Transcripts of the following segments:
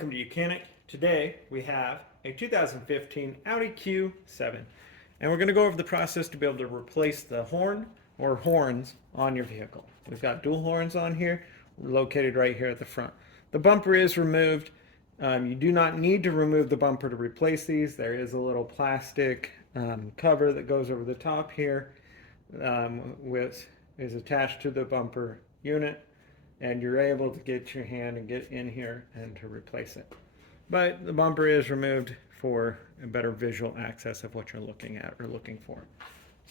welcome to Mechanic. Today we have a 2015 Audi Q7 and we're going to go over the process to be able to replace the horn or horns on your vehicle. We've got dual horns on here located right here at the front. The bumper is removed. You do not need to remove the bumper to replace these. There is a little plastic cover that goes over the top here which is attached to the bumper unit, and you're able to get your hand and get in here and to replace it. But the bumper is removed for a better visual access of what you're looking at or looking for.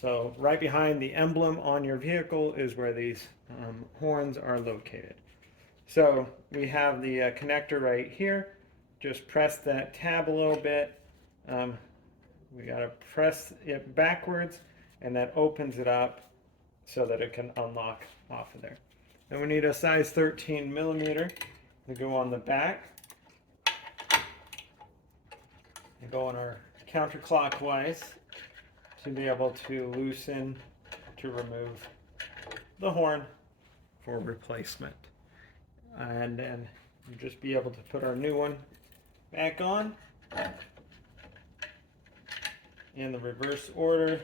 So right behind the emblem on your vehicle is where these horns are located. So we have the connector right here. Just press that tab a little bit. We got to press it backwards, and that opens it up so that it can unlock off of there. And we need a size 13 millimeter to go on the back and go on our counterclockwise to be able to loosen to remove the horn for replacement. And then we'll just be able to put our new one back on in the reverse order.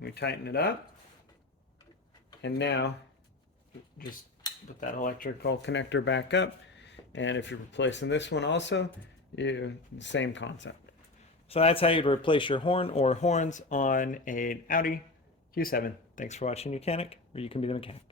We tighten it up, and now just put that electrical connector back up, and if you're replacing this one also, same concept. So that's how you'd replace your horn or horns on an Audi Q7. Thanks for watching Mechanic, or you can be the mechanic.